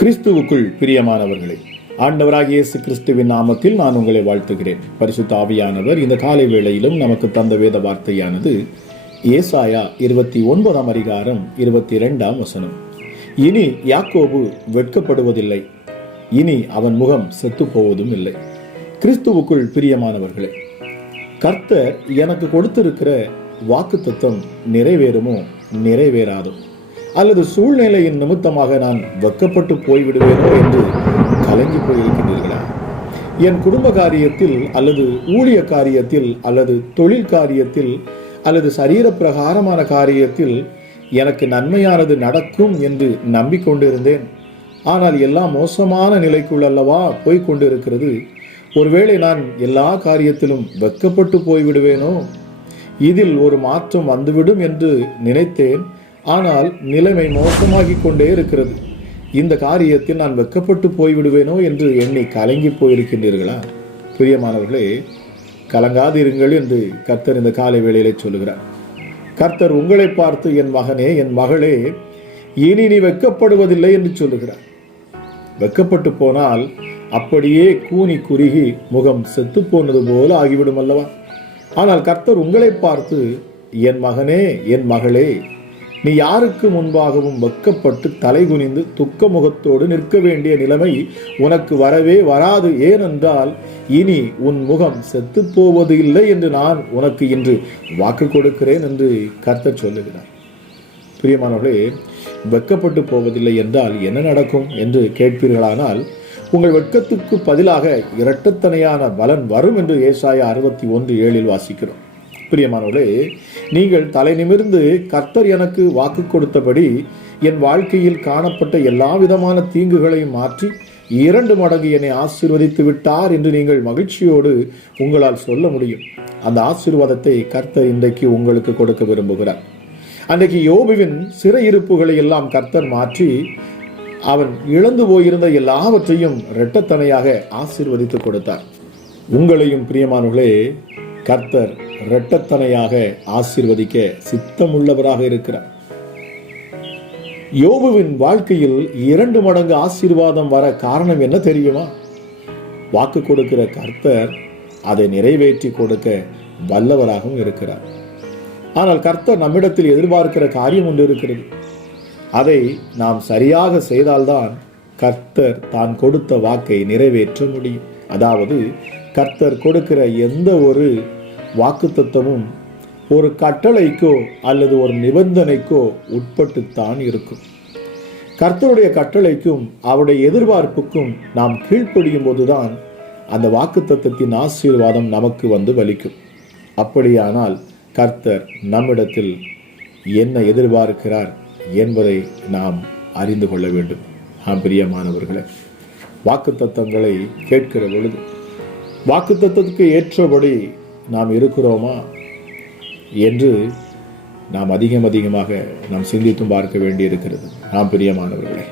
கிறிஸ்துவுக்குள் பிரியமானவர்களே, ஆண்டவராகிய இயேசு கிறிஸ்துவின் நாமத்தில் நான் உங்களை வாழ்த்துகிறேன். பரிசுத்த ஆவியானவர் இந்த காலை வேளையிலும் நமக்கு தந்த வேத வார்த்தையானது ஏசாயா 29ஆம் அதிகாரம் 22ஆம் வசனம். இனி யாக்கோபு வெட்கப்படுவதில்லை, இனி அவன் முகம் செத்து போவதும் இல்லை. கிறிஸ்துவுக்குள் பிரியமானவர்களே, கர்த்தர் எனக்கு கொடுத்திருக்கிற வாக்குத்தத்தம் நிறைவேறுமோ நிறைவேறாதோ, அல்லது சூழ்நிலையின் நிமித்தமாக நான் வெட்கப்பட்டு போய்விடுவேனோ என்று கலங்கி போயிருக்கின்றீர்களா? என் குடும்ப காரியத்தில் அல்லது ஊழிய காரியத்தில் அல்லது தொழில் காரியத்தில் அல்லது சரீர பிரகாரமான காரியத்தில் எனக்கு நன்மையானது நடக்கும் என்று நம்பிக்கொண்டிருந்தேன். ஆனால் எல்லாம் மோசமான நிலைக்குள்ளல்லவா போய்கொண்டிருக்கிறது. ஒருவேளை நான் எல்லா காரியத்திலும் வெட்கப்பட்டு போய்விடுவேனோ, இதில் ஒரு மாற்றம் வந்துவிடும் என்று நினைத்தேன். ஆனால் நிலைமை மோசமாகிக் கொண்டே இருக்கிறது. இந்த காரியத்தில் நான் வெட்கப்பட்டு போய்விடுவேனோ என்று எண்ணி கலங்கி போயிருக்கின்றீர்களா? பிரியமானவர்களே, கலங்காதிருங்கள் என்று கர்த்தர் இந்த காலை வேளையிலே சொல்லுகிறார். கர்த்தர் உங்களை பார்த்து, என் மகனே, என் மகளே, இனி நீ வெட்கப்படுவதில்லை என்று சொல்லுகிறார். வெட்கப்பட்டு போனால் அப்படியே கூனி குறுகி முகம் செத்து போனது போல ஆகிவிடும் அல்லவா? ஆனால் கர்த்தர் உங்களை பார்த்து, என் மகனே, என் மகளே, நீ யாருக்கு முன்பாகவும் வெட்கப்பட்டு தலை குனிந்து துக்க முகத்தோடு நிற்க வேண்டிய நிலைமை உனக்கு வரவே வராது. ஏனென்றால் இனி உன் முகம் செத்து போவது இல்லை என்று நான் உனக்கு இன்று வாக்கு கொடுக்கிறேன் என்று கர்த்தர் சொல்லுகிறார். பிரியமானவர்களே, வெட்கப்பட்டு போவதில்லை என்றால் என்ன நடக்கும் என்று கேட்பீர்களானால், உங்கள் வெட்கத்துக்கு பதிலாக இரட்டத்தனையான பலன் வரும் என்று ஏசாயா 61:7 வாசிக்கிறோம். பிரியமானவர்களே, நீங்கள் தலை நிமிர்ந்து கர்த்தர் எனக்கு வாக்கு கொடுத்தபடி என் வாழ்க்கையில் காணப்பட்ட எல்லா விதமான தீங்குகளையும் மாற்றி 2 மடங்கு என்னை ஆசீர்வதித்து விட்டார் என்று நீங்கள் மகிழ்ச்சியோடு உங்களால் சொல்ல முடியும். அந்த ஆசீர்வாதத்தை கர்த்தர் இன்றைக்கு உங்களுக்கு கொடுக்க விரும்புகிறார். அன்றைக்கு யோபுவின் சிறையிருப்புகளை எல்லாம் கர்த்தர் மாற்றி அவன் இழந்து போயிருந்த எல்லாவற்றையும் இரட்டத்தனையாக ஆசீர்வதித்து கொடுத்தார். உங்களையும் பிரியமானவர்களே, கர்த்தர் இரட்டத்தனையாக ஆசீர்வதிக்க சித்தமுள்ளவராக இருக்கிறார். யோபுவின் வாழ்க்கையில் 2 மடங்கு ஆசீர்வாதம் வர காரணம் என்ன தெரியுமா? வாக்கு கொடுக்கிற கர்த்தர் அதை நிறைவேற்றி கொடுக்க வல்லவராகவும் இருக்கிறார். ஆனால் கர்த்தர் நம்மிடத்தில் எதிர்பார்க்கிற காரியம் ஒன்று இருக்கிறது. அதை நாம் சரியாக செய்தால்தான் கர்த்தர் தான் கொடுத்த வாக்கை நிறைவேற்ற முடியும். அதாவது, கர்த்தர் கொடுக்கிற எந்த ஒரு வாக்குத்தத்தமும் ஒரு கட்டளைக்கோ அல்லது ஒரு நிபந்தனைக்கோ உட்பட்டுத்தான் இருக்கும். கர்த்தருடைய கட்டளைக்கும் அவருடைய எதிர்பார்ப்புக்கும் நாம் கீழ்ப்படியும் போதுதான் அந்த வாக்குத்தத்தத்தின் ஆசீர்வாதம் நமக்கு வந்து வலிக்கும். அப்படியானால் கர்த்தர் நம்மிடத்தில் என்ன எதிர்பார்க்கிறார் என்பதை நாம் அறிந்து கொள்ள வேண்டும். பிரியமானவர்களே, வாக்குத்தத்தங்களை கேட்கிற பொழுது வாக்குத்தத்தத்துக்கு ஏற்றபடி நாம் இருக்கிறோமா என்று நாம் அதிகமாக நாம் சிந்தித்தும் பார்க்க வேண்டியிருக்கிறது. பிரியமானவர்களே,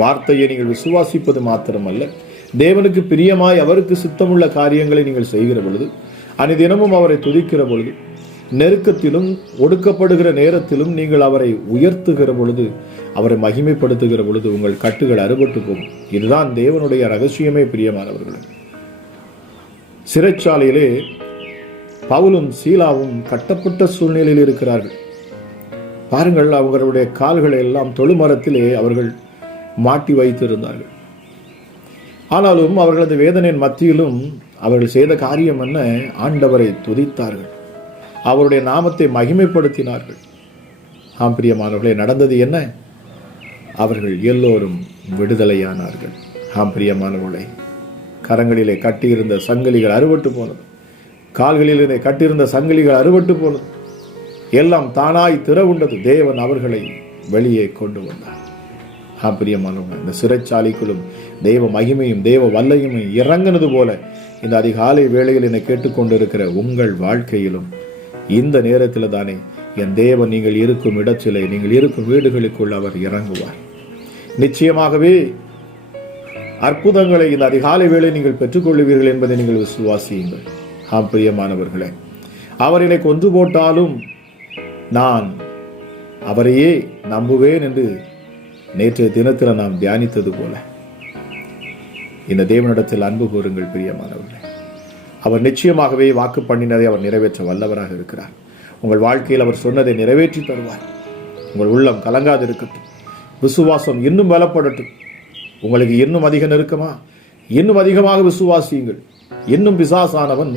வார்த்தையை நீங்கள் விசுவாசிப்பது மாத்திரமல்ல, தேவனுக்கு பிரியமாய் அவருக்கு சித்தமுள்ள காரியங்களை நீங்கள் செய்கிற பொழுது, அனுதினமும் அவரை துதிக்கிற பொழுது, நெருக்கத்திலும் ஒடுக்கப்படுகிற நேரத்திலும் நீங்கள் அவரை உயர்த்துகிற பொழுது, அவரை மகிமைப்படுத்துகிற பொழுது உங்கள் கட்டுகள் அறுபட்டு போகும். இதுதான் தேவனுடைய ரகசியமே. பிரியமானவர்களே, சிறைச்சாலையிலே பவுலும் சீலாவும் கட்டப்பட்ட சூழ்நிலையில் இருக்கிறார்கள். பாருங்கள், அவர்களுடைய கால்களை எல்லாம் தொழுமரத்திலே அவர்கள் மாட்டி வைத்திருந்தார்கள். ஆனாலும் அவர்களது வேதனையின் மத்தியிலும் அவர்கள் செய்த காரியம் என்ன? ஆண்டவரை துதித்தார்கள், அவருடைய நாமத்தை மகிமைப்படுத்தினார்கள். பிரியமானவர்களே, நடந்தது என்ன? அவர்கள் எல்லோரும் விடுதலையானார்கள். பிரியமானவர்களே, கரங்களிலே கட்டியிருந்த சங்கிலிகள் அறுபட்டு போனது, கால்களிலே கட்டியிருந்த சங்கிலிகள் அறுபட்டு போனது, எல்லாம் தானாய் திறவுண்டது. தேவன் அவர்களை வெளியே கொண்டு வந்தார். பிரியமானவர்களே, இந்த சிறைச்சாலைக்குள்ளும் தேவ மகிமையும் தேவ வல்லையும் இறங்கினது போல இந்த அதிகாலை வேளையில் என்னை கேட்டுக்கொண்டிருக்கிற உங்கள் வாழ்க்கையிலும் இந்த நேரத்தில் தானே என் தேவன் நீங்கள் இருக்கும் இடத்திலே, நீங்கள் இருக்கும் வீடுகளுக்குள் அவர் இறங்குவார். நிச்சயமாகவே அற்புதங்களை இந்த அதிகாலை வேளை நீங்கள் பெற்றுக்கொள்வீர்கள் என்பதை நீங்கள் விசுவாசியுங்கள். பிரியமானவர்களே, அவர் என்னை கொன்று போட்டாலும் நான் அவரையே நம்புவேன் என்று நேற்றைய தினத்தில் நாம் தியானித்தது போல இந்த தேவனிடத்தில் அன்பு கூறுங்கள் பிரியமானவர்களே. அவர் நிச்சயமாகவே வாக்கு பண்ணினதை அவர் நிறைவேற்ற வல்லவராக இருக்கிறார். உங்கள் வாழ்க்கையில் அவர் சொன்னதை நிறைவேற்றி தருவார். உங்கள் உள்ளம் கலங்காது இருக்கட்டும். விசுவாசம் இன்னும் பலப்படட்டும். உங்களுக்கு இன்னும் அதிக நெருக்கமா, இன்னும் அதிகமாக விசுவாசியுங்கள். இன்னும் பிசாசானவன்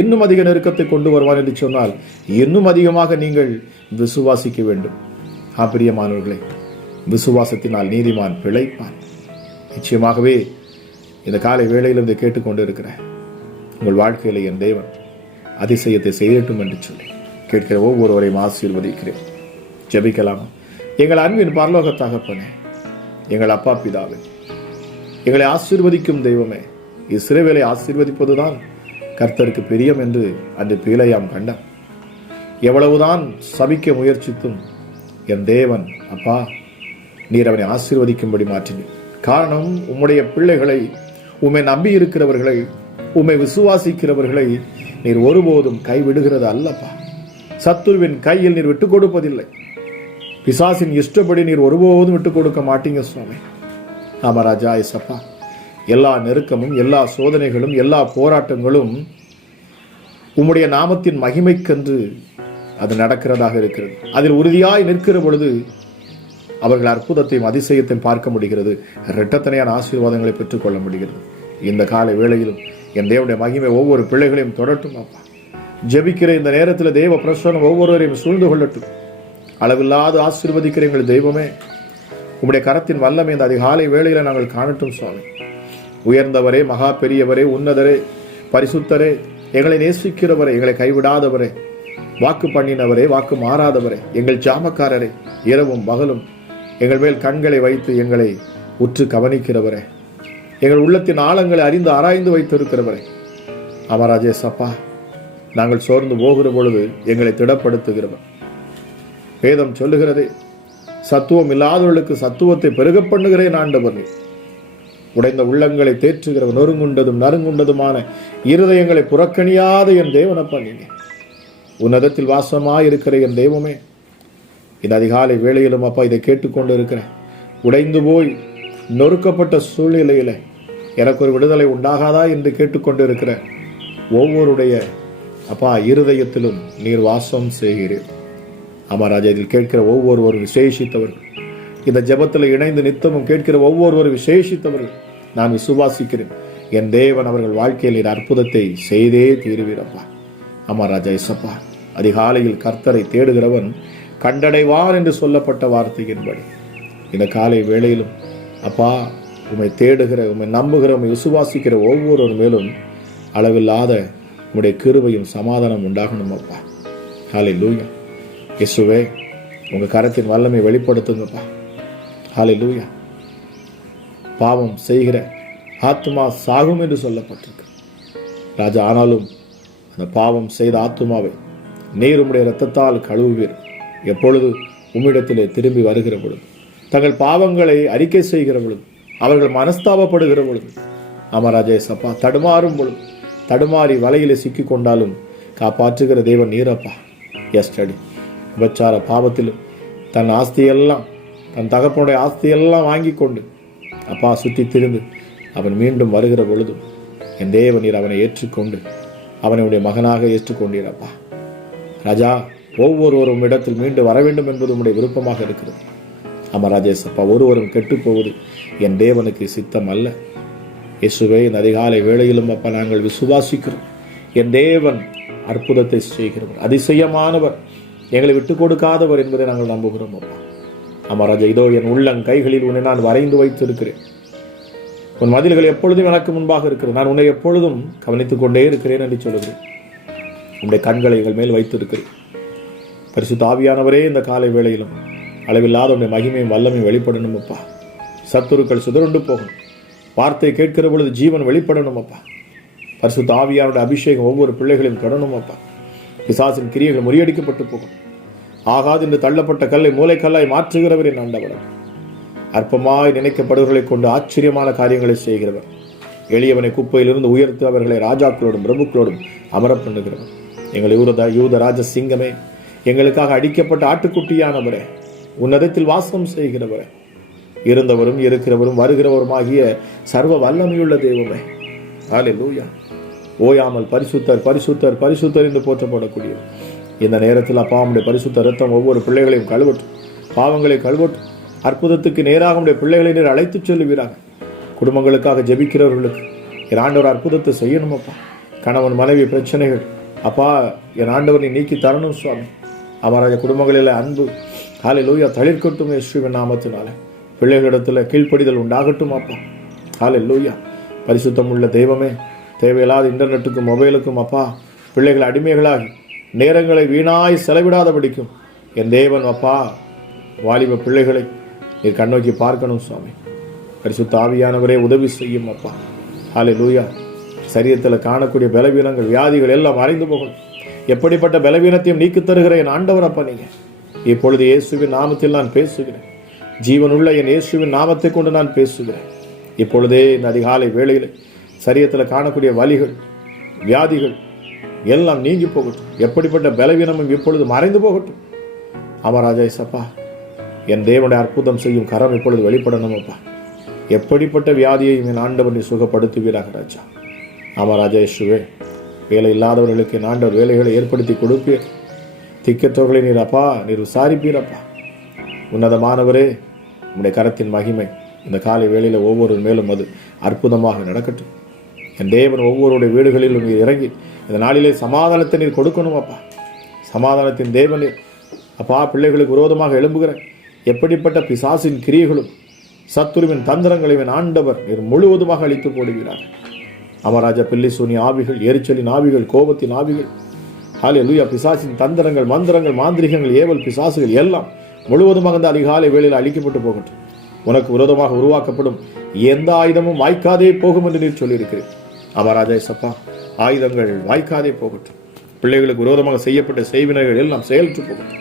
இன்னும் அதிக நெருக்கத்தை கொண்டு வருவான் என்று சொன்னால் இன்னும் அதிகமாக நீங்கள் விசுவாசிக்க வேண்டும். பிரியமானவர்களே, விசுவாசத்தினால் நீதிமான் பிழைப்பான். நிச்சயமாகவே இந்த காலை வேளையில் இதை கேட்டுக்கொண்டு இருக்கிறேன். உங்கள் வாழ்க்கையில் என் தேவன் அதிசயத்தை செய்யட்டும் என்று சொல்லி கேட்கிற ஒவ்வொருவரையும் ஆசீர்வதிக்கிறேன். ஜெபிக்கலாமா? எங்கள் அன்பின் பரலோக தகப்பனே, எங்கள் அப்பா பிதாவே, எங்களை ஆசீர்வதிக்கும் தெய்வமே, இஸ்ரவேலை ஆசீர்வதிப்பதுதான் கர்த்தருக்கு பிரியம் என்று அன்று பீலையாம் கண்டான். எவ்வளவுதான் சபிக்க முயற்சித்தும் என் தேவன் அப்பா நீர் அவனை ஆசீர்வதிக்கும்படி மாற்றினீர். காரணம், உம்முடைய பிள்ளைகளை, உம்மை நம்பி இருக்கிறவர்களை, உம்மை விசுவாசிக்கிறவர்களை நீர் ஒருபோதும் கைவிடுகிறது அல்லப்பா. சத்துருவின் கையில் நீர் விட்டுக் கொடுப்பதில்லை. பிசாசின் இஷ்டப்படி நீர் ஒருபோதும் விட்டுக் கொடுக்க மாட்டீங்க சுவாமி. ஆமா ராஜா ஏசப்பா, எல்லா நெருக்கமும், எல்லா சோதனைகளும், எல்லா போராட்டங்களும் உம்முடைய நாமத்தின் மகிமைக்கென்று அது நடக்கிறதாக இருக்கிறது. அதில் உறுதியாய் நிற்கிற பொழுது அவர்கள் அற்புதத்தையும் அதிசயத்தையும் பார்க்க முடிகிறது. இரட்டத்தனையான ஆசீர்வாதங்களை பெற்றுக்கொள்ள முடிகிறது. இந்த காலை வேளையிலும் என் தேவனுடைய மகிமை ஒவ்வொரு பிள்ளைகளையும் தொடரட்டும் அப்பா. ஜெபிக்கிற இந்த நேரத்தில் தேவ பிரசன்னம் ஒவ்வொருவரையும் சூழ்ந்து கொள்ளட்டும். அளவில்லாத ஆசீர்வதிக்கிற எங்கள் தெய்வமே, உம்முடைய கரத்தின் வல்லமை இந்த அதிகாலை வேளையில நாங்கள் காணட்டும் சுவாமி. உயர்ந்தவரே, மகா பெரியவரே, உன்னதரே, பரிசுத்தரே, எங்களை நேசிக்கிறவரே, எங்களை கைவிடாதவரே, வாக்கு பண்ணினவரே, வாக்கு மாறாதவரே, எங்கள் ஜாமக்காரரே, இரவும் பகலும் எங்கள் மேல் கண்களை வைத்து எங்களை உற்று கவனிக்கிறவரே, எங்கள் உள்ளத்தின் ஆழங்களை அறிந்து ஆராய்ந்து வைத்திருக்கிறவரே, அமராஜே சப்பா, நாங்கள் சோர்ந்து போகிற பொழுது எங்களை திடப்படுத்துகிறவர். வேதம் சொல்லுகிறதே, சத்துவம் இல்லாதவர்களுக்கு சத்துவத்தை பெருக பண்ணுகிறேன் ஆண்டவர். நீ உடைந்த உள்ளங்களை தேற்றுகிறவர், நொறுங்குண்டதும் நறுங்குண்டதுமான இருதயங்களை புறக்கணியாத என் தேவனப்பா. நீங்க உன்னதத்தில் வாசமாயிருக்கிற என் தெய்வமே, இந்த அதிகாலை வேளையிலும் அப்பா இதை கேட்டுக்கொண்டு இருக்கிறேன். உடைந்து போய் நொறுக்கப்பட்ட சூழ்நிலையில எனக்கு ஒரு விடுதலை உண்டாகாதா என்று கேட்டுக்கொண்டு இருக்கிற ஒவ்வொருடைய அப்பா இருதயத்திலும் நீர் வாசம் செய்கிறேன். அமராஜா, இதில் கேட்கிற ஒவ்வொருவரும் விசேஷித்தவர்கள், இந்த ஜெபத்தில் இணைந்து நித்தமும் கேட்கிற ஒவ்வொருவரும் விசேஷித்தவர்கள் நான் விசுவாசிக்கிறேன். என் தேவன் அவர்கள் வாழ்க்கையில் நீர் அற்புதத்தை செய்தே தீருவீரப்பா. அமராஜா இசப்பா, அதிகாலையில் கர்த்தரை தேடுகிறவன் கண்டடைவான் என்று சொல்லப்பட்ட வார்த்தையின்படி இந்த காலை வேளையிலும் அப்பா உம்மை தேடுகிற, உம்மை நம்புகிற, உம்மை விசுவாசிக்கிற ஒவ்வொருவர் மேலும் அளவில்லாத உம்முடைய கிருபையும் சமாதானம் உண்டாகணும் அப்பா. ஹல்லேலூயா. இயேசுவே, உங்க கரத்தின் வல்லமை வெளிப்படுத்துங்கப்பா. ஹல்லேலூயா. பாவம் செய்கிற ஆத்மா சாகும் என்று சொல்லப்பட்டிருக்கு ராஜா. ஆனாலும் அந்த பாவம் செய்த ஆத்மாவை நீர் உம்முடைய இரத்தத்தால் கழுவுவீர். எப்பொழுது உம்மிடத்திலே திரும்பி வருகிற பொழுது, தங்கள் பாவங்களை அறிக்கை செய்கிற பொழுது, அவர்கள் மனஸ்தாபப்படுகிற பொழுது, அமராஜே சப்பா, தடுமாறும் பொழுது, தடுமாறி வலையிலே சிக்கி கொண்டாலும் காப்பாற்றுகிற தேவன் நீரப்பா. எஸ்டடி விபச்சார பாவத்திலும் தன் ஆஸ்தியெல்லாம், தன் தகப்பனுடைய ஆஸ்தியெல்லாம் வாங்கி கொண்டு அப்பா சுற்றி திரிந்து அவன் மீண்டும் வருகிற பொழுதும் என் தேவன் நீர் அவனை ஏற்றுக்கொண்டு அவனுடைய மகனாக ஏற்றுக்கொண்டீரப்பா. ராஜா, ஒவ்வொருவரும் இடத்தில் மீண்டும் வர வேண்டும் என்பது உம்முடைய விருப்பமாக இருக்கிறது. அமராஜேசப்பா, ஒருவரும் கெட்டு போவது என் தேவனுக்கு சித்தம் அல்ல. இயேசுவே, இந்த அதிகாலை வேளையிலும் அப்பா நாங்கள் விசுவாசிக்கிறோம். என் தேவன் அற்புதத்தை செய்கிறவர், அதிசயமானவர், எங்களை விட்டுக் கொடுக்காதவர் என்பதை நாங்கள் நம்புகிறோம் அப்பா. அமராஜா, இதோ என் உள்ளங்கைகளில் உன்னை நான் வரைந்து வைத்திருக்கிறேன். உன் மதில்கள் எப்பொழுதும் எனக்கு முன்பாக இருக்கிறது. நான் உன்னை எப்பொழுதும் கவனித்துக் கொண்டே இருக்கிறேன் என்று சொல்லுகிறேன். உன்னுடைய கண்களை எங்கள் மேல் வைத்திருக்கிறேன். பரிசுத்த ஆவியானவரே, இந்த காலை வேளையிலும் அளவில்லாத உன்னுடைய மகிமையும் வல்லமையும் வெளிப்படணும் அப்பா. சத்துருக்கள் சிதறுண்டு போகணும். வார்த்தை கேட்கிற பொழுது ஜீவன் வெளிப்படணும் அப்பா. பரிசுத்த ஆவியானுடைய அபிஷேகம் ஒவ்வொரு பிள்ளைகளையும் தொடரணும் அப்பா. பிசாசின் கிரியைகள் முறியடிக்கப்பட்டு போகும். ஆகாது என்று தள்ளப்பட்ட கல்லை மூளைக்கல்லாய் மாற்றுகிறவர் என் ஆண்டவர். அற்பமாய் நினைக்கப்படுவர்களை கொண்டு ஆச்சரியமான காரியங்களை செய்கிறவர். எளியவனை குப்பையிலிருந்து உயர்த்து அவர்களை ராஜாக்களோடும் பிரபுக்களோடும் அமர பண்ணுகிறவர். எங்கள் யூத ராஜ சிங்கமே, எங்களுக்காக அடிக்கப்பட்ட ஆட்டுக்குட்டியானவரே, உன்னதத்தில் வாசம் செய்கிறவரே, இருந்தவரும் இருக்கிறவரும் வருகிறவருமாகிய சர்வ வல்லமையுள்ள தெய்வமே. ஹல்லேலூயா. ஓயாமல் பரிசுத்தர் பரிசுத்தர் பரிசுத்தர் என்று போற்றப்படக்கூடிய இந்த நேரத்தில் அப்பா உம்முடைய பரிசுத்த இரத்தம் ஒவ்வொரு பிள்ளைகளையும் கழுவட்டும், பாவங்களை கழுவட்டும். அற்புதத்துக்கு நேராக உம்முடைய பிள்ளைகளை நீர் அழைத்துச் செல்லுவீராக. குடும்பங்களுக்காக ஜெபிக்கிறவர்களுக்கு என் ஆண்டவர் அற்புதத்தை செய்யணும் அப்பா. கணவன் மனைவி பிரச்சனைகள் அப்பா என் ஆண்டவர் நீ நீக்கி தரணும் சுவாமி. அவராஜ குடும்பங்களில் அன்பு ஹல்லேலூயா தளிர்க்கட்டும் இயேசுவின் நாமத்தினால. பிள்ளைகளிடத்தில் கீழ்ப்படிதல் உண்டாகட்டும் அப்பா. ஹல்லேலூயா. பரிசுத்தம் உள்ள தெய்வமே, தேவையில்லாத இன்டர்நெட்டுக்கும் மொபைலுக்கும் அப்பா பிள்ளைகள் அடிமைகளாகி நேரங்களை வீணாய் செலவிடாதபடிக்கும் என் தேவன் அப்பா வாலிப பிள்ளைகளை நீர் கண்ணோக்கி பார்க்கணும் சுவாமி. பரிசுத்த ஆவியானவரே உதவி செய்யும் அப்பா. ஹல்லேலூயா. சரீரத்தில் காணக்கூடிய பலவீனங்கள் வியாதிகள் எல்லாம் மறைந்து போகணும். எப்படிப்பட்ட பலவீனத்தையும் நீக்கி தருகிற என் ஆண்டவர் அப்பா நீங்க. இப்பொழுது இயேசுவின் நாமத்தில் நான் பேசுகிறேன். ஜீவனுள்ள என் இயேசுவின் நாமத்தை கொண்டு நான் பேசுகிறேன். இப்பொழுதே இந்த அதிகாலை வேளையில் சரீரத்தில் காணக்கூடிய வலிகள் வியாதிகள் எல்லாம் நீங்கி போகட்டும். எப்படிப்பட்ட பலவீனமும் இப்பொழுது மறைந்து போகட்டும். அமராஜா சப்பா என் தேவனுடைய அற்புதம் செய்யும் கரம் இப்பொழுது வெளிப்படணும் அப்பா. எப்படிப்பட்ட வியாதியை என் ஆண்டவர் நீ சுகப்படுத்துவீராக ராஜா. அமராஜா இயேசுவே, வேலை இல்லாதவர்களுக்கு என் ஆண்டவர் வேலைகளை ஏற்படுத்தி கொடுப்பீர். திக்கற்றவர்களை நீர் அப்பா நீர் விசாரிப்பீரப்பா. உன்னதமானவரே, உம்முடைய கரத்தின் மகிமை இந்த காலை வேளையில் ஒவ்வொரு மேலும் அது அற்புதமாக நடக்கட்டும். என் தேவன் ஒவ்வொருடைய வீடுகளிலும் நீர் இறங்கி இந்த நாளிலே சமாதானத்தை நீர் கொடுக்கணும் அப்பா. சமாதானத்தின் தேவனே அப்பா, பிள்ளைகளுக்கு விரோதமாக எழும்புகிற எப்படிப்பட்ட பிசாசின் கிரியைகளும் சத்துருவின் தந்திரங்களையும் ஆண்டவர் நீர் முழுவதுமாக அழித்து போடுகிறார். அமராஜா பில்லி சூனி ஆவிகள், எரிச்சலின் ஆவிகள், கோபத்தின் ஆவிகள், ஹல்லேலூயா, பிசாசின் தந்திரங்கள், மந்திரங்கள், மாந்திரிகங்கள், ஏவல் பிசாசுகள் எல்லாம் முழுவதுமாக இந்த அதிகாலை வேளையில் அழிக்கப்பட்டு போகட்டும். உனக்கு விரோதமாக உருவாக்கப்படும் எந்த ஆயுதமும் வாய்க்காதே போகும் என்று நீர் சொல்லியிருக்கிறேன். அமராஜா சப்பா, ஆயுதங்கள் வாய்க்காதே போகட்டும். பிள்ளைகளுக்கு விரோதமாக செய்யப்பட்ட செய்வினைகள் எல்லாம் செயலற்று போகட்டும்.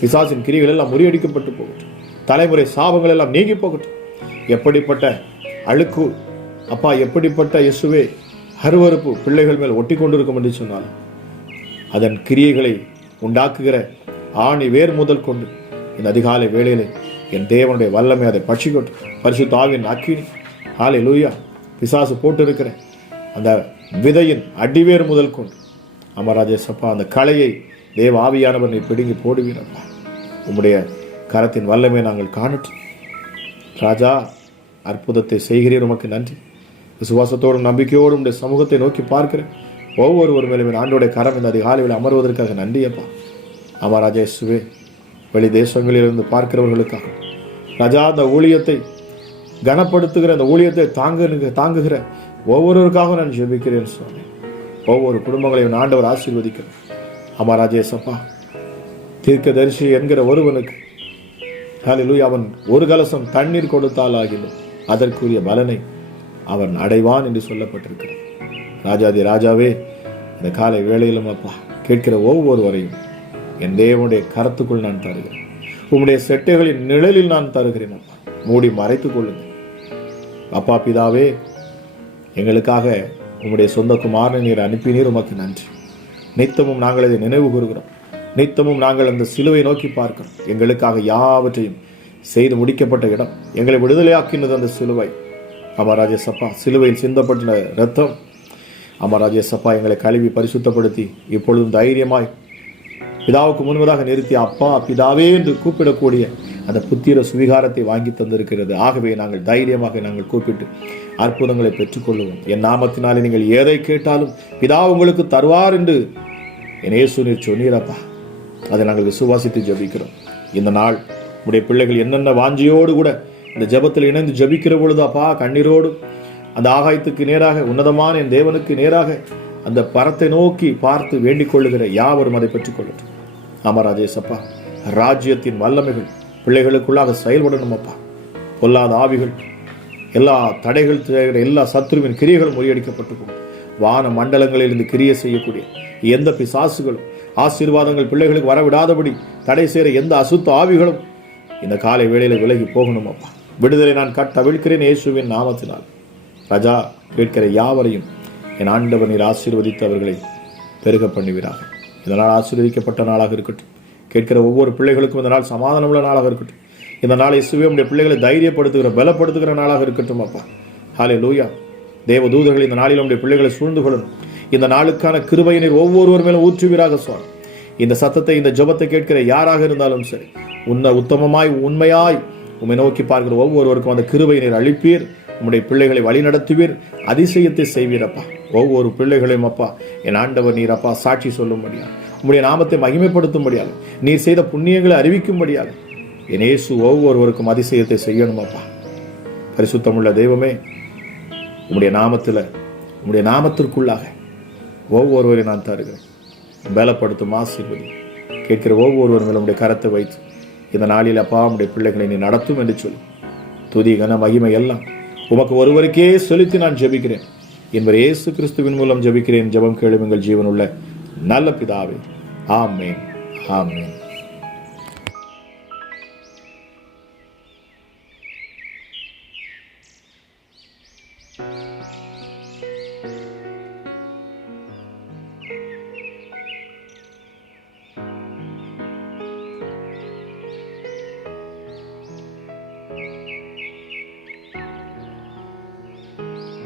பிசாசின் கிரிகள் எல்லாம் முறியடிக்கப்பட்டு போகட்டும். தலைமுறை சாபங்கள் எல்லாம் நீங்கி போகட்டும். எப்படிப்பட்ட அழுக்கு அப்பா, எப்படிப்பட்ட இயேசுவே அருவருப்பு பிள்ளைகள் மேல் ஒட்டி கொண்டிருக்கும் என்று சொன்னாலும் அதன் கிரியைகளை உண்டாக்குகிற ஆணி வேர் முதல் கொண்டு இந்த அதிகாலை வேளையிலே என் தேவனுடைய வல்லமை அதை பட்சிக்கட்டும். பரிசுத்த ஆவியின் அக்கினி ஹல்லேலூயா பிசாசு போட்டு இருக்கிற அந்த விதையின் அடிவேர் முதல் கொண்டு அமராஜே சப்பா அந்த களையை தேவ ஆவியானவர் நீ பிடுங்கி போடுவீரப்பா. உம்முடைய கரத்தின் வல்லமை நாங்கள் காணட்டும் ராஜா. அற்புதத்தை செய்கிறீர், உமக்கு நன்றி. விசுவாசத்தோடும் நம்பிக்கையோடும் உடைய சமூகத்தை நோக்கி பார்க்கிறேன். ஒவ்வொரு மேலும் ஆண்டோடைய கரம் இந்த அதிகாலையில் அமர்வதற்காக நன்றியப்பா. அமராஜா இயேசுவே, வெளி தேசங்களிலிருந்து பார்க்கிறவர்களுக்காக ராஜா அந்த ஊழியத்தை கனப்படுத்துகிற அந்த ஊழியத்தை தாங்குகிற ஒவ்வொருவருக்காக நான் ஜெபிக்கிறேன் சுவாமி. ஒவ்வொரு குடும்பங்களையும் ஆண்டவர் ஆசீர்வதிக்கிறேன். அமராஜா சப்பா, தீர்க்கதரிசி என்கிற ஒருவனுக்கு ஹல்லேலூயா அவன் ஒரு கலசம் தண்ணீர் கொடுத்தால் ஆகிலும் அதற்குரிய பலனை அவன் அடைவான் என்று சொல்லப்பட்டிருக்கிறது. ராஜாதி ராஜாவே, இந்த காலை வேளையிலும் அப்பா கேட்கிற ஒவ்வொருவரையும் என் தேவனுடைய கரத்துக்குள் நான் தருகிறேன். உம்முடைய செட்டைகளின் நிழலில் நான் தருகிறேன் அப்பா. மூடி மறைத்துக் கொள்ளுங்கள் அப்பா. பிதாவே, எங்களுக்காக உம்முடைய சொந்த குமாரனை நீர் அனுப்பினீர், உமக்கு நன்றி. நித்தமும் நாங்கள் இதை நினைவு கூறுகிறோம். நித்தமும் நாங்கள் அந்த சிலுவை நோக்கி பார்க்கிறோம். எங்களுக்காக யாவற்றையும் செய்து முடிக்கப்பட்ட இடம், எங்களை விடுதலையாக்கினது அந்த சிலுவை. அமராஜா சப்பா, சிலுவையில் சிந்தப்பட்ட இரத்தம் அமராஜா சப்பா எங்களை கழுவி பரிசுத்தப்படுத்தி இப்பொழுதும் தைரியமாய் பிதாவுக்கு முன்பதாக நிறுத்தி அப்பா பிதாவே என்று கூப்பிடக்கூடிய அந்த புத்திர சுவிகாரத்தை வாங்கி தந்திருக்கிறது. ஆகவே நாங்கள் தைரியமாக நாங்கள் கூப்பிட்டு அற்புதங்களை பெற்றுக்கொள்ளுவோம். என் நாமத்தினாலே நீங்கள் எதை கேட்டாலும் பிதா உங்களுக்கு தருவார் என்று என் இயேசு நீர் சொன்னீரப்பா. அதை நாங்கள் விசுவாசித்து ஜெபிக்கிறோம். இந்த நாள் உடைய பிள்ளைகள் என்னென்ன வாஞ்சியோடு கூட இந்த ஜெபத்தில் இணைந்து ஜெபிக்கிற பொழுது அப்பா கண்ணீரோடு அந்த ஆகாயத்துக்கு நேராக உன்னதமான என் தேவனுக்கு நேராக அந்த பரத்தை நோக்கி பார்த்து வேண்டிக் கொள்ளுகிற யாவரும் அதை பெற்றுக்கொள்ளட்டும். அமராஜே சப்பா, ராஜ்யத்தின் வல்லமைகள் பிள்ளைகளுக்குள்ளாக செயல்படணும் அப்பா. பொல்லாத ஆவிகள், எல்லா தடைகள், எல்லா சத்துருவின் கிரியைகளும் முறியடிக்கப்பட்டு போகும். வான மண்டலங்களில் இருந்து கிரியை செய்யக்கூடிய எந்த பிசாசுகளும் ஆசீர்வாதங்கள் பிள்ளைகளுக்கு வரவிடாதபடி தடை செய்கிற எந்த அசுத்த ஆவிகளும் இந்த காலை வேளையில் விலகி போகணும் அப்பா. விடுதலை நான் கட்டவிழ்க்கிறேன் இயேசுவின் நாமத்தினால். ராஜா, கேட்கிற யாவரையும் என் ஆண்டவர் நீர் ஆசீர்வதித்து அவர்களை பெருக பண்ணுவீராக. இந்த நாள் ஆசீர்வதிக்கப்பட்ட நாளாக இருக்கட்டும். கேட்கிற ஒவ்வொரு பிள்ளைகளுக்கும் இந்த நாள் சமாதானமுள்ள நாளாக இருக்கட்டும். இந்த நாள் இயேசுவே உம்முடைய பிள்ளைகளை தைரியப்படுத்துகிற பலப்படுத்துகிற நாளாக இருக்கட்டும் அப்பா. ஹல்லேலூயா. தேவ தூதர்கள் இந்த நாளில் உம்முடைய பிள்ளைகளை சூழ்ந்து கொள்ளணும். இந்த நாளுக்கான கிருபையை நீர் ஒவ்வொருவர் மேலும் ஊற்றுவீராக சுவாமி. இந்த சத்தத்தை, இந்த ஜெபத்தை கேட்கிற யாராக இருந்தாலும் சரி, உத்தமமாய் உண்மையாய் உம்மை நோக்கி பார்க்கிற ஒவ்வொருவருக்கும் அந்த கிருபையை நீர் அளிப்பீர். உம்முடைய பிள்ளைகளை வழி நடத்துவீர், அதிசயத்தை செய்வீரப்பா. ஒவ்வொரு பிள்ளைகளையும் அப்பா என் ஆண்டவர் நீர் அப்பா சாட்சி சொல்லும்படியாக, உம்முடைய நாமத்தை மகிமைப்படுத்தும்படியாக, நீர் செய்த புண்ணியங்களை அறிவிக்கும்படியாக என் இயேசு ஒவ்வொருவருக்கும் அதிசயத்தை செய்யணும் அப்பா. பரிசுத்தமுள்ள தெய்வமே, உம்முடைய நாமத்தில், உம்முடைய நாமத்திற்குள்ளாக ஒவ்வொருவரை நான் தருகிறேன். பலப்படுத்தும், ஆசீர்வதி. கேட்கிற ஒவ்வொருவர் மேலும் உடைய கரத்தை வைத்து இந்த நாளில் அப்பா உம்முடைய பிள்ளைகளை நீ நடத்தும் என்று சொல்லி துதி கன மகிமை எல்லாம் உமக்கு ஒருவருக்கே செலுத்தி நான் ஜெபிக்கிறேன். என்பவர் இயேசு கிறிஸ்துவின் மூலம் ஜெபிக்கிறேன். ஜெபம் கேளும் எங்கள் ஜீவனுள்ள நல்ல பிதாவே. ஆமென், ஆமென்.